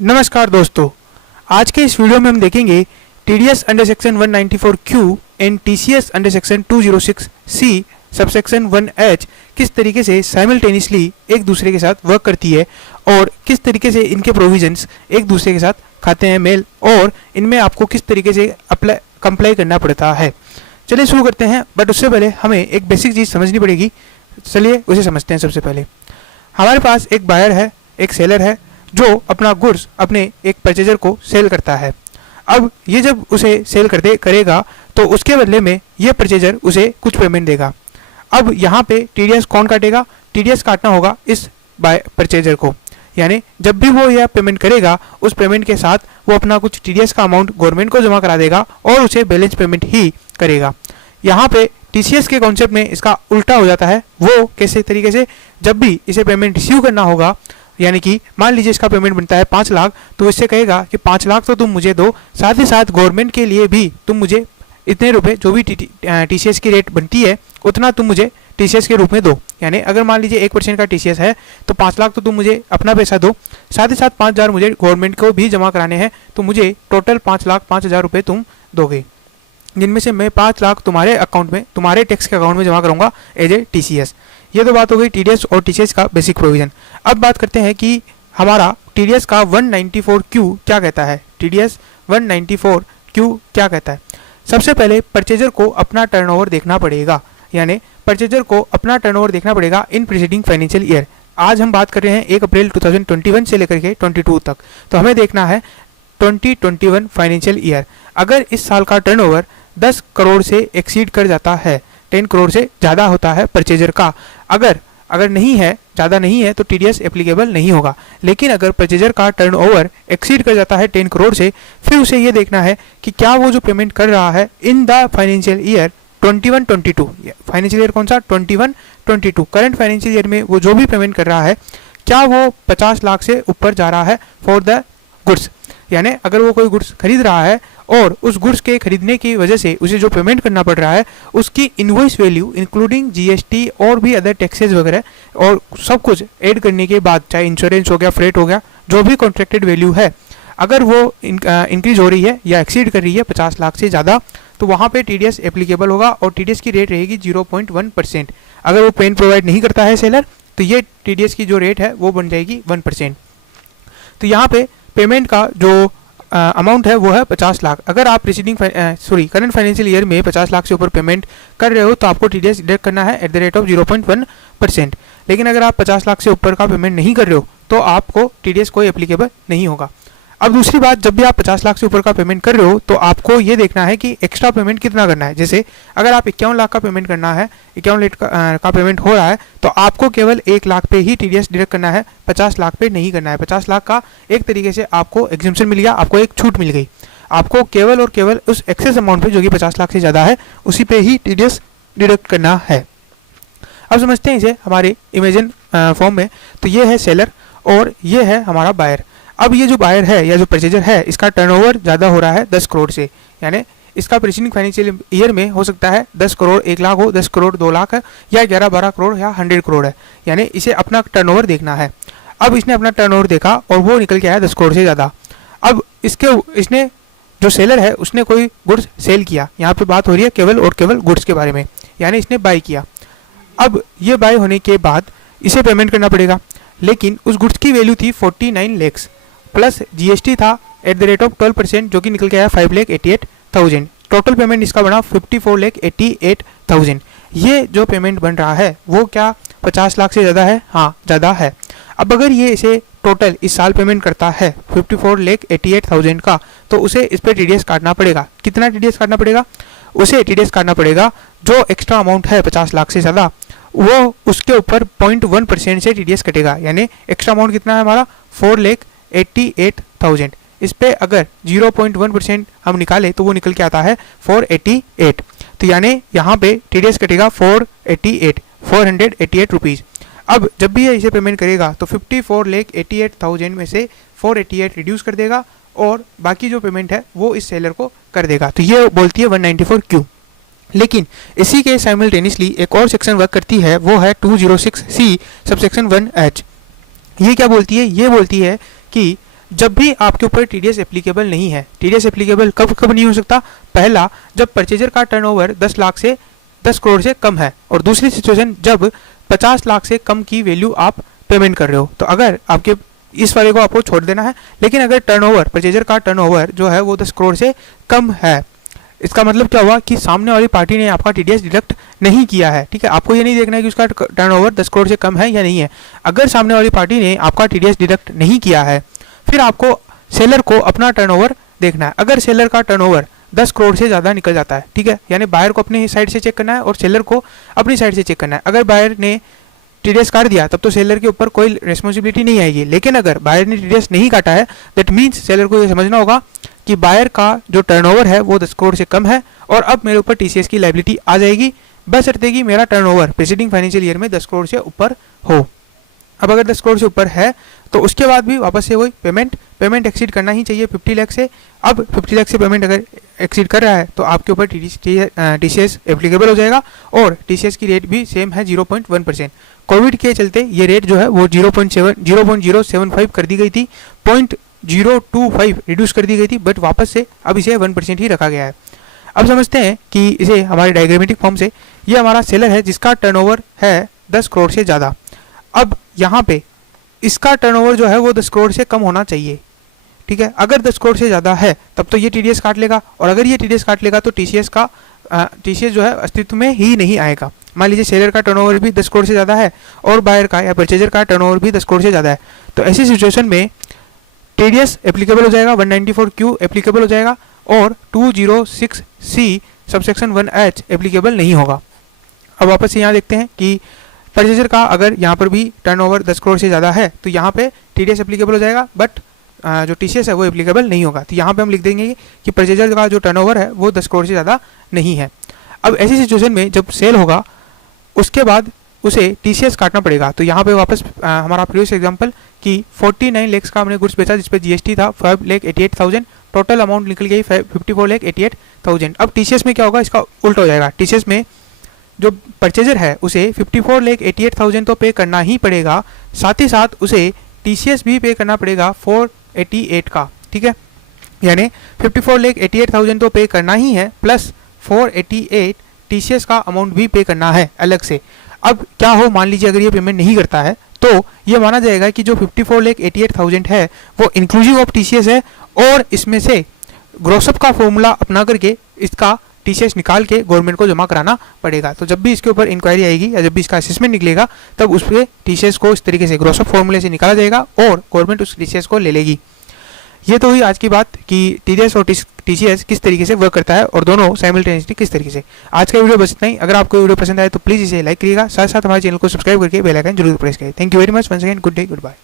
नमस्कार दोस्तों, आज के इस वीडियो में हम देखेंगे TDS under section 194Q and TCS under section 206C subsection 1H किस तरीके से साइमल्टेनियसली एक दूसरे के साथ वर्क करती है और किस तरीके से इनके प्रोविजंस एक दूसरे के साथ खाते हैं मेल और इनमें आपको किस तरीके से कंप्लाई करना पड़ता है। चलिए शुरू करते हैं, बट उससे पहले हमें एक बेसिक चीज़ समझनी पड़ेगी। चलिए उसे समझते हैं। सबसे पहले हमारे पास एक बायर है, एक सेलर है जो अपना गुड्स अपने एक परचेजर को सेल करता है। अब ये जब उसे सेल करेगा तो उसके बदले में ये परचेजर उसे कुछ पेमेंट देगा। अब यहाँ पे टीडीएस कौन काटेगा? टीडीएस काटना होगा इस परचेजर को, यानी जब भी वो यह पेमेंट करेगा उस पेमेंट के साथ वो अपना कुछ टीडीएस का अमाउंट गवर्नमेंट को जमा करा देगा और उसे बैलेंस पेमेंट ही करेगा। यहाँ पे टीसीएस के कॉन्सेप्ट में इसका उल्टा हो जाता है। वो कैसे तरीके से? जब भी इसे पेमेंट रिसीव करना होगा, यानी कि मान लीजिए इसका पेमेंट बनता है 5 लाख, तो इससे कहेगा कि 5 लाख तो तुम मुझे दो, साथ ही साथ गवर्नमेंट के लिए भी तुम मुझे इतने रुपए जो भी टीसीएस की रेट बनती है उतना तुम मुझे टीसीएस के रूप में दो। यानी अगर मान लीजिए 1% का टीसीएस है तो 5 लाख तो तुम मुझे अपना पैसा दो, साथ ही साथ 5,000 मुझे गवर्नमेंट को भी जमा कराने हैं, तो मुझे टोटल 5,05,000 रुपये तुम दोगे, जिनमें से मैं 5 लाख तुम्हारे अकाउंट में, तुम्हारे टैक्स के अकाउंट में जमा करूंगा एज ए टीसीएस। ये तो बात हो गई टीडीएस और टीसीएस का बेसिक प्रोविजन। अब बात करते हैं कि हमारा टीडीएस का 194Q क्या कहता है। टीडीएस 194Q क्या कहता है? सबसे पहले परचेजर को अपना टर्नओवर देखना पड़ेगा, यानी परचेजर को अपना टर्नओवर देखना पड़ेगा इन प्रीसीडिंग फाइनेंशियल ईयर। आज हम बात कर रहे हैं 1 अप्रैल 2021 से लेकर के 22 तक, तो हमें देखना है 2021 फाइनेंशियल ईयर। अगर इस साल का टर्नओवर 10 करोड़ से एक्सीड कर जाता है, 10 करोड़ से ज़्यादा होता है परचेजर का, अगर नहीं है, ज़्यादा नहीं है, तो टीडीएस एप्लीकेबल नहीं होगा। लेकिन अगर परचेजर का टर्नओवर एक्सीड कर जाता है 10 करोड़ से, फिर उसे ये देखना है कि क्या वो जो पेमेंट कर रहा है in the financial year 21-22, financial year कौन सा? 21-22, करंट फाइनेंशियल ईयर में वो जो भी पेमेंट कर रहा है क्या वो 50 लाख से ऊपर जा रहा है फॉर द गुड्स। यानी अगर वो कोई गुड्स खरीद रहा है और उस गुड्स के खरीदने की वजह से उसे जो पेमेंट करना पड़ रहा है उसकी इनवॉइस वैल्यू इंक्लूडिंग जीएसटी और भी अदर टैक्सेस वगैरह और सब कुछ ऐड करने के बाद, चाहे इंश्योरेंस हो गया, फ्रेट हो गया, जो भी कॉन्ट्रैक्टेड वैल्यू है, अगर वो इंक्रीज हो रही है या एक्सीड कर रही है 50 लाख से ज़्यादा, तो वहाँ पे टीडीएस एप्लीकेबल होगा और टीडीएस की रेट रहेगी 0.1%। अगर वो पेन प्रोवाइड नहीं करता है सेलर, तो ये टीडीएस की जो रेट है वो बन जाएगी 1%। तो यहाँ पे पेमेंट का जो अमाउंट है वो है 50 लाख। अगर आप करंट फाइनेंशियल ईयर में 50 लाख से ऊपर पेमेंट कर रहे हो तो आपको टीडीएस डिडक्ट करना है एट द रेट ऑफ 0.1%। लेकिन अगर आप 50 लाख से ऊपर का पेमेंट नहीं कर रहे हो तो आपको टीडीएस कोई एप्लीकेबल नहीं होगा। अब दूसरी बात, जब भी आप 50 लाख से ऊपर का पेमेंट कर रहे हो तो आपको ये देखना है कि एक्स्ट्रा पेमेंट कितना करना है। जैसे अगर आप 51 लाख का पेमेंट करना है, 51 लाख का पेमेंट हो रहा है, तो आपको केवल 1 लाख पे ही टीडीएस डिडक्ट करना है, 50 लाख पे नहीं करना है। 50 लाख का एक तरीके से आपको एग्जम्पशन मिल गया, आपको एक छूट मिल गई। आपको केवल और केवल उस एक्सेस अमाउंट पे जो कि 50 लाख से ज़्यादा है उसी पे ही टीडीएस डिडक्ट करना है। अब समझते हैं इसे हमारे इमेजिन फॉर्म में। तो ये है सेलर और ये है हमारा बायर। अब ये जो बायर है या जो परचेजर है इसका टर्नओवर ज़्यादा हो रहा है 10 करोड़ से, यानी इसका प्रीसीडिंग फाइनेंशियल ईयर में हो सकता है 10 करोड़ 1 लाख हो, 10 करोड़ 2 लाख है, या 11-12 करोड़ या 100 करोड़ है, यानी इसे अपना टर्नओवर देखना है। अब इसने अपना टर्नओवर देखा और वो निकल के आया 10 करोड़ से ज़्यादा। अब इसने जो सेलर है उसने कोई गुड्स सेल किया, यहाँ पे बात हो रही है केवल और केवल गुड्स के बारे में, यानी इसने बाय किया। अब ये बाय होने के बाद इसे पेमेंट करना पड़ेगा, लेकिन उस गुड्स की वैल्यू थी 49 लाख प्लस जीएसटी था एट द रेट ऑफ 12%, जो कि निकल के आया 5,88,000। टोटल पेमेंट इसका बना 54,88,000। ये जो पेमेंट बन रहा है वो क्या 50 लाख से ज़्यादा है? हाँ, ज़्यादा है। अब अगर ये इसे टोटल इस साल पेमेंट करता है 54,88,000 का, तो उसे इस पर टीडीएस काटना पड़ेगा। कितना टीडीएस काटना पड़ेगा? उसे टीडीएस काटना पड़ेगा जो एक्स्ट्रा अमाउंट है 50 लाख से ज़्यादा, वो उसके ऊपर 0.1% से टीडीएस कटेगा। यानी एक्स्ट्रा अमाउंट कितना है हमारा? 4,88,000। इस पे अगर 0.1% हम निकाले तो वो निकल के आता है 488। तो यानी यहाँ पे टीडीएस कटेगा 488 रुपीज़। अब जब भी ये इसे पेमेंट करेगा तो 54,88,000 में से 488 रिड्यूस कर देगा और बाकी जो पेमेंट है वो इस सेलर को कर देगा। तो ये बोलती है 194Q। लेकिन इसी के साइमल्टेनियसली एक और सेक्शन वर्क करती है, वो है 206C सबसेक्शन 1H। ये क्या बोलती है? ये बोलती है कि जब भी आपके ऊपर टीडीएस एप्लीकेबल नहीं है। टीडीएस एप्लीकेबल कब कब नहीं हो सकता? पहला, जब परचेजर का टर्नओवर 10 लाख से 10 करोड़ से कम है, और दूसरी सिचुएशन जब 50 लाख से कम की वैल्यू आप पेमेंट कर रहे हो। तो अगर आपके इस वाले को आपको छोड़ देना है, लेकिन अगर टर्नओवर, परचेजर का टर्नओवर जो है वो 10 करोड़ से कम है, इसका मतलब क्या हुआ कि सामने वाली पार्टी ने आपका टीडीएस डिडक्ट नहीं किया है। ठीक है, आपको ये नहीं देखना है कि उसका टर्नओवर 10 करोड़ से कम है या नहीं है। अगर सामने वाली पार्टी ने आपका टीडीएस डिडक्ट नहीं किया है, फिर आपको सेलर को अपना टर्नओवर देखना है। अगर सेलर का टर्नओवर 10 करोड़ से ज़्यादा निकल जाता है, ठीक है, यानी बायर को अपनी साइड से चेक करना है और सेलर को अपनी साइड से चेक करना है। अगर बायर ने टीडीएस काट दिया तब तो सेलर के ऊपर कोई रिस्पॉन्सिबिलिटी नहीं आएगी, लेकिन अगर बायर ने टीडीएस नहीं काटा है, दैट मीन्स सेलर को ये समझना होगा कि बायर का जो टर्नओवर है वो 10 करोड़ से कम है और अब मेरे ऊपर टीसीएस की लायबिलिटी आ जाएगी, बशर्ते कि मेरा टर्नओवर प्रीसीडिंग फाइनेंशियल ईयर में 10 करोड़ से ऊपर हो। अब अगर 10 करोड़ से ऊपर है तो उसके बाद भी वापस से वही पेमेंट एक्सीड करना ही चाहिए 50 लाख से। अब 50 लाख से पेमेंट अगर एक्सीड कर रहा है तो आपके ऊपर टीसीएस एप्लीकेबल हो जाएगा, और टीसीएस की रेट भी सेम है 0.1%। कोविड के चलते ये रेट जो है वो 0.075 कर दी गई थी, 0.025 रिड्यूस कर दी गई थी, बट वापस से अब इसे 1% ही रखा गया है। अब समझते हैं कि इसे हमारे डायग्रामेटिक फॉर्म से, ये हमारा सेलर है जिसका टर्नओवर है 10 करोड़ से ज़्यादा। अब यहाँ पे इसका टर्नओवर जो है वो 10 करोड़ से कम होना चाहिए। ठीक है, अगर 10 करोड़ से ज़्यादा है तब तो ये टीडीएस काट लेगा, और अगर ये टीडीएस काट लेगा तो टीसीएस जो है अस्तित्व में ही नहीं आएगा। मान लीजिए सेलर का टर्नओवर भी 10 करोड़ से ज़्यादा है और बायर का या परचेजर का टर्नओवर भी 10 करोड़ से ज़्यादा है, तो ऐसी सिचुएशन में टीडीएस एप्लीकेबल हो जाएगा, 194Q एप्लीकेबल हो जाएगा, और 206C सबसेक्शन 1H एप्लीकेबल नहीं होगा। अब वापस से यहाँ देखते हैं कि परचेजर का अगर यहाँ पर भी टर्नओवर 10 करोड़ से ज़्यादा है तो यहाँ पे टीडीएस एप्लीकेबल हो जाएगा, बट जो टीसीएस है वो एप्लीकेबल नहीं होगा। तो यहाँ पे हम लिख देंगे कि परचेजर का जो टर्नओवर है वो 10 करोड़ से ज़्यादा नहीं है। अब ऐसी सिचुएशन में जब सेल होगा उसके बाद उसे टीसीएस काटना पड़ेगा। तो यहाँ पे वापस हमारा प्रीवियस एग्जांपल कि 49 लाख का हमने गुड्स बेचा जिस पे जीएसटी था 5,88,000, टोटल अमाउंट निकल गई 54,88,000। अब टीसीएस में क्या होगा, इसका उल्टा हो जाएगा। टीसीएस में जो परचेजर है उसे 54,88,000 तो पे करना ही पड़ेगा, साथ ही साथ उसे टीसीएस भी पे करना पड़ेगा 488 का। ठीक है, यानी 54,88,000 तो पे करना ही है, प्लस 488 टीसीएस का अमाउंट भी पे करना है अलग से। अब क्या हो, मान लीजिए अगर ये पेमेंट नहीं करता है तो ये माना जाएगा कि जो 54,88,000 है वो इंक्लूसिव ऑफ टीसीएस है, और इसमें से ग्रोसअप का फॉर्मूला अपना करके इसका टीसीएस निकाल के गवर्नमेंट को जमा कराना पड़ेगा। तो जब भी इसके ऊपर इंक्वायरी आएगी या जब भी इसका असेसमेंट निकलेगा तब उस पर टीसीएस को इस तरीके से ग्रोसअप फॉर्मूले से निकाला जाएगा और गवर्नमेंट उस टीसीएस को ले लेगी। ये तो हुई आज की बात कि टीडीएस और टीसीएस किस तरीके से वर्क करता है और दोनों साइमल्टेनियसली किस तरीके से। आज का वीडियो बस इतना ही। अगर आपको वीडियो पसंद आए तो प्लीज़ इसे लाइक करिएगा, साथ साथ हमारे चैनल को सब्सक्राइब करके बेल आइकन जरूर प्रेस करें। Thank you very much, once again good day, good bye.